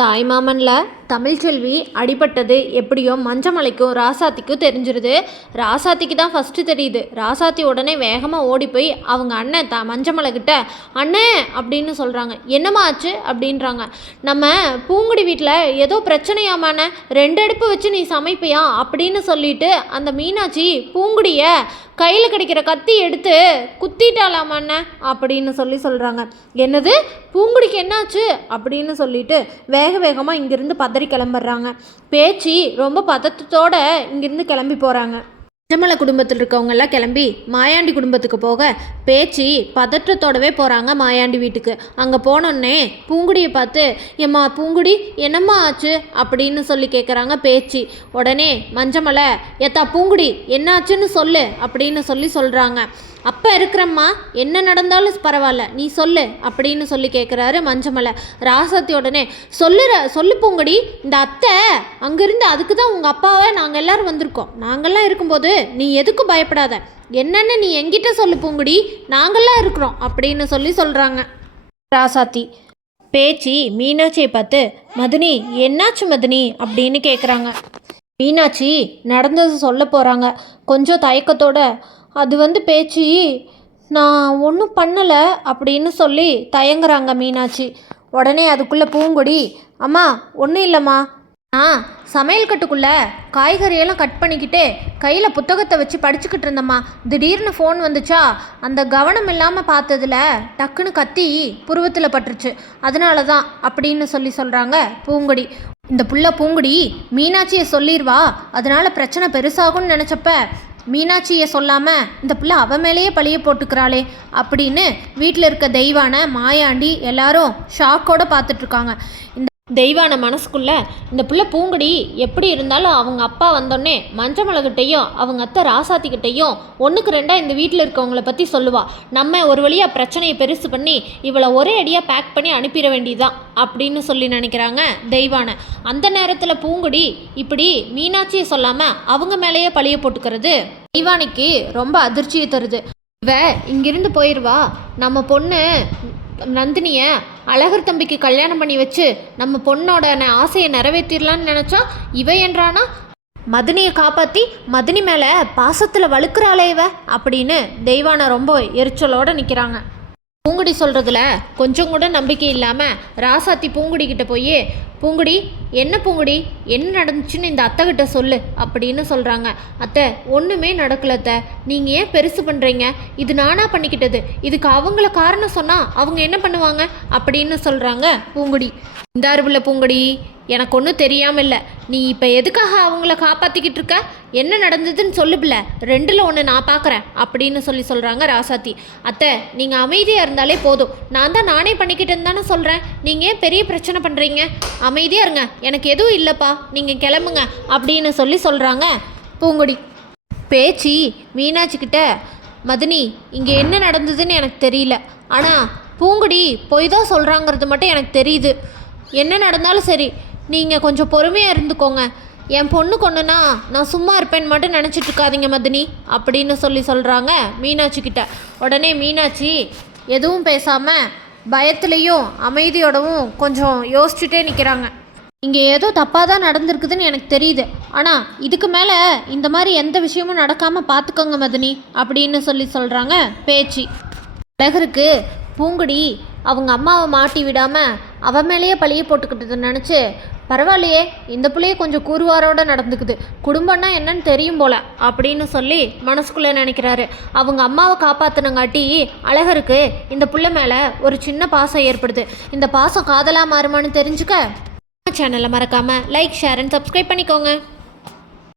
தாய்மாமனில் தமிழ்ச்செல்வி அடிபட்டது எப்படியோ மஞ்சமலைக்கும் ராசாத்திக்கும் தெரிஞ்சிருது. ராசாத்திக்கு தான் ஃபஸ்ட்டு தெரியுது. ராசாத்தி உடனே வேகமாக ஓடி போய் அவங்க அண்ணன் மஞ்சமலை கிட்ட அண்ணே அப்படின்னு சொல்கிறாங்க. என்னம்மா ஆச்சு அப்படின்றாங்க. நம்ம பூங்குடி வீட்டில் ஏதோ பிரச்சனையாமான 2 அடுப்பு வச்சு நீ சமைப்பியா அப்படின்னு சொல்லிட்டு அந்த மீனாட்சி பூங்குடியை கையில் கிடைக்கிற கத்தி எடுத்து குத்திட்டாலாமாண்ண அப்படின்னு சொல்கிறாங்க. என்னது பூங்குடிக்கு என்னாச்சு அப்படின்னு சொல்லிட்டு வேக வேகமாக இங்கேருந்து பதறி கிளம்பிடுறாங்க. பேச்சு ரொம்ப பதட்டத்தோடு இங்கேருந்து கிளம்பி போகிறாங்க. மஞ்சமலை குடும்பத்தில் இருக்கவங்கெல்லாம் கிளம்பி மாயாண்டி குடும்பத்துக்கு போக பேச்சு பதற்றத்தோடவே போகிறாங்க மாயாண்டி வீட்டுக்கு. அங்கே போனோடனே பூங்குடியை பார்த்து ஏம்மா பூங்குடி என்னம்மா ஆச்சு அப்படின்னு கேட்குறாங்க பேச்சு. உடனே மஞ்சமலை ஏத்தா பூங்குடி என்னாச்சுன்னு சொல்லு அப்படின்னு சொல்கிறாங்க. அப்போ இருக்கிறம்மா என்ன நடந்தாலும் பரவாயில்ல நீ சொல்லு அப்படின்னு கேட்குறாரு மஞ்சமலை. ராசாத்தி உடனே சொல்லு பூங்குடி, இந்த அத்தை அங்கேருந்து அதுக்கு தான் உங்கள் அப்பாவை நாங்கள் எல்லோரும் வந்திருக்கோம். நாங்கள்லாம் இருக்கும்போது நீ எதுக்கும் பயப்படாத, என்னென்னு நீ எங்கிட்ட சொல்லு பூங்குடி, நாங்கள்லாம் இருக்கிறோம் அப்படின்னு சொல்கிறாங்க ராசாத்தி. பேச்சு மீனாட்சியை பார்த்து மதினி என்னாச்சு மதினி அப்படின்னு கேட்குறாங்க. மீனாட்சி நடந்தது சொல்ல போகிறாங்க. கொஞ்சம் தயக்கத்தோட அது பேச்சு நான் ஒன்றும் பண்ணலை அப்படின்னு தயங்குறாங்க மீனாட்சி. உடனே அதுக்குள்ளே பூங்குடி அம்மா ஒன்றும் இல்லைம்மா, சமையல் கட்டுக்குள்ளே காய்கறியெல்லாம் கட் பண்ணிக்கிட்டு கையில் புத்தகத்தை வச்சு படிச்சுக்கிட்டு இருந்தம்மா. திடீர்னு ஃபோன் வந்துச்சா, அந்த கவனம் இல்லாமல் பார்த்ததில் டக்குன்னு கத்தி புருவத்தில் பட்டுருச்சு, அதனால தான் அப்படின்னு சொல்கிறாங்க பூங்குடி. இந்த புள்ள பூங்குடி மீனாட்சியை சொல்லிடுவா, அதனால் பிரச்சனை பெருசாகும்னு நினச்சப்ப மீனாட்சியை சொல்லாமல் இந்த பிள்ளை அவ மேலேயே பழிய போட்டுக்கிறாளே அப்படின்னு வீட்டில் இருக்க தெய்வான மாயாண்டி எல்லாரும் ஷாக்கோடு பார்த்துட்ருக்காங்க. இந்த தெய்வான மனசுக்குள்ளே இந்த பிள்ளை பூங்குடி எப்படி இருந்தாலும் அவங்க அப்பா வந்தோடனே மஞ்சமலைகிட்டையும் அவங்க அத்தை ராசாத்திக்கிட்டையும் 1க்கு 2 இந்த வீட்டில் இருக்கவங்கள பற்றி சொல்லுவாள். நம்ம ஒரு வழியாக பிரச்சனையை பெருசு பண்ணி இவளை ஒரே அடியாக பேக் பண்ணி அனுப்பிட வேண்டியதான் அப்படின்னு நினைக்கிறாங்க தெய்வான. அந்த நேரத்தில் பூங்குடி இப்படி மீனாட்சியை சொல்லாமல் அவங்க மேலேயே பழிய போட்டுக்கிறது தெய்வானைக்கு ரொம்ப அதிர்ச்சியை தருது. இவ இங்கிருந்து போயிடுவா, நம்ம பொண்ணு நந்தினியை அழகர் தம்பிக்கு கல்யாணம் பண்ணி வச்சு நம்ம பொண்ணோட ஆசையை நிறைவேற்றிடலான்னு நினச்சா இவ என்றானா மதினியை காப்பாற்றி மதினி மேலே பாசத்தில் வழுக்கிறாளே இவ அப்படின்னு தெய்வானை ரொம்ப எரிச்சலோடு நிற்கிறாங்க. பூங்குடி சொல்கிறதுல கொஞ்சம் கூட நம்பிக்கை இல்லாமல் ராசாத்தி பூங்குடிக்கிட்ட போய் பூங்குடி என்ன பூங்குடி என்ன நடந்துச்சுன்னு இந்த அத்தைக்கிட்ட சொல்லு அப்படின்னு சொல்கிறாங்க. அத்தை ஒன்றுமே நடக்கல அத்தை, நீங்கள் ஏன் பெருசு பண்ணுறீங்க, இது நானாக பண்ணிக்கிட்டது, இதுக்கு அவங்கள காரணம் சொன்னால் அவங்க என்ன பண்ணுவாங்க அப்படின்னு சொல்கிறாங்க பூங்குடி. இந்த அறிவுள்ள பூங்குடி எனக்கு ஒன்றும் தெரியாமல் இல்லை, நீ இப்போ எதுக்காக அவங்கள காப்பாற்றிக்கிட்டு இருக்க, என்ன நடந்ததுன்னு சொல்லுபில்ல, 2ல் 1 நான் பார்க்குறேன் அப்படின்னு சொல்கிறாங்க ராசாத்தி. அத்தை நீங்கள் அமைதியாக இருந்தாலே போதும், நானே பண்ணிக்கிட்டேன்னு தானே சொல்கிறேன், நீங்கள் ஏன் பெரிய பிரச்சனை பண்ணுறீங்க, அமைதியாக இருங்க, எனக்கு எதுவும் இல்லைப்பா, நீங்கள் கிளம்புங்க அப்படின்னு சொல்கிறாங்க பூங்குடி. பேச்சு மீனாட்சிக்கிட்ட மதினி இங்கே என்ன நடந்ததுன்னு எனக்கு தெரியல, ஆனால் பூங்குடி பொய் தான் சொல்கிறாங்கிறது மட்டும் எனக்கு தெரியுது, என்ன நடந்தாலும் சரி நீங்கள் கொஞ்சம் பொறுமையாக இருந்துக்கோங்க, என் பொண்ணு கொண்டுனா நான் சும்மா இருப்பேன்னு மட்டும் நினச்சிட்டு இருக்காதீங்க மதினி அப்படின்னு சொல்கிறாங்க மீனாட்சிக்கிட்ட. உடனே மீனாட்சி எதுவும் பேசாமல் பயத்துலேயும் அமைதியோடவும் கொஞ்சம் யோசிச்சுட்டே நிற்கிறாங்க. இங்கே ஏதோ தப்பாக தான் நடந்திருக்குதுன்னு எனக்கு தெரியுது, ஆனால் இதுக்கு மேலே இந்த மாதிரி எந்த விஷயமும் நடக்காமல் பார்த்துக்கோங்க மதினி அப்படின்னு சொல்கிறாங்க பேச்சு. அழகருக்கு பூங்குடி அவங்க அம்மாவை மாட்டி விடாமல் அவ மேலேயே பழிய போட்டுக்கிட்டதை நினச்சி பரவாயில்லையே இந்த பிள்ளைய கொஞ்சம் கூறுவாரோடு நடந்துக்குது, குடும்பம்னா என்னன்னு தெரியும் போல அப்படின்னு மனசுக்குள்ளே நினைக்கிறாரு. அவங்க அம்மாவை காப்பாற்றினங்காட்டி அழகருக்கு இந்த பிள்ளை மேலே ஒரு சின்ன பாசம் ஏற்படுது. இந்த பாசம் காதலாக மாறுமான்னு தெரிஞ்சுக்க சேனலை மறக்காமல் லைக் ஷேர் அண்ட் சப்ஸ்கிரைப் பண்ணிக்கோங்க.